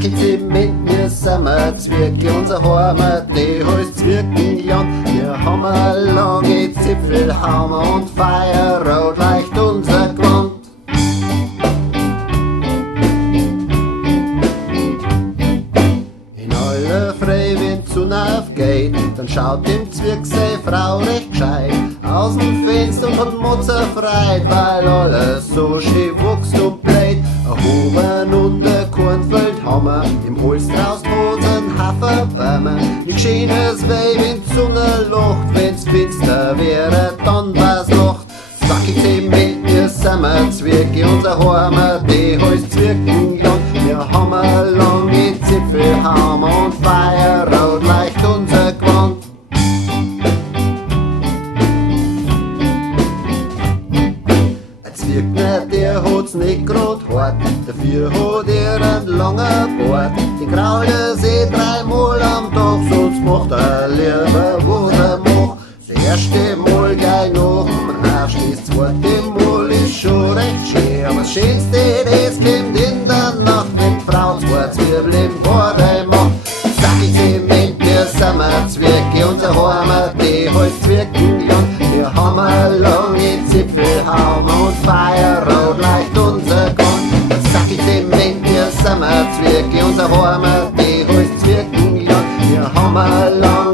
Zement, wir sind Zwirke, unser Heimat, die heißt Zwirkenland. Wir haben eine lange Zipfelhammer und Feierrot leicht unser Gewand. In aller Früh, wenn die Sonne aufgeht, dann schaut dem Zwirk seine Frau recht gescheit aus dem Fenster und hat Mutzer freit, weil alles so schön wächst und bläht. Oben und der Kornfeld haben wir im Holz draus Hosen, Haferbäume. Wie schönes Weh, wenn die Sonne lacht, wenn's finster wäre, dann war's Nacht. Zwacki Zement, wir sind Zwirke, unser Heimat, die heißt Zwirkenland. Wir haben eine lange Zipfelhammer und Feierrot leicht unser Gewand. Zwirkner, der hat's nicht grad hart, dafür hat er einen langen Bart. Den grault er sich dreimal am Tag, sonst macht er lieber, was er macht. Das erste Mal gleich nach dem Arsch, das zweite Mal ist schon recht schön. Aber das Schönste, das kommt in der Nacht, wenn die Frau zwei Zwiebeln im Bade macht. Zackig Zement, wir sind Zwirke, unser Heimat, die heißt Zwirkenland. Wir haben eine lange Zipfelhammer und Feierrot leicht unser Gewand. Zackig Zement, wir sind Zwirke, unser Heimat, die heißt Zwirkenland. Wir haben eine lange